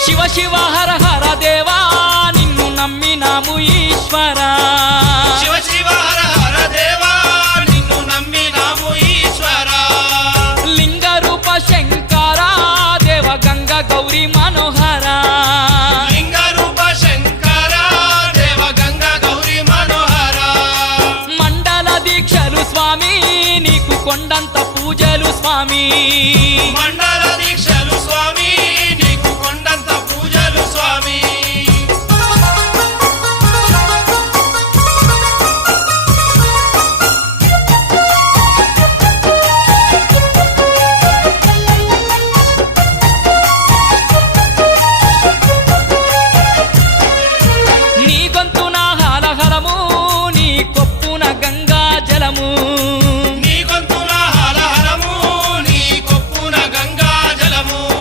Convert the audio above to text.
శివ శివ హర హర దేవా నిన్ను నమ్మినాము ఈశ్వరా శివ శివ హర హర దేవా నిన్ను నమ్మినాము ఈశ్వరా లింగ రూప శంకరా దేవ గంగ గౌరీ మనోహరా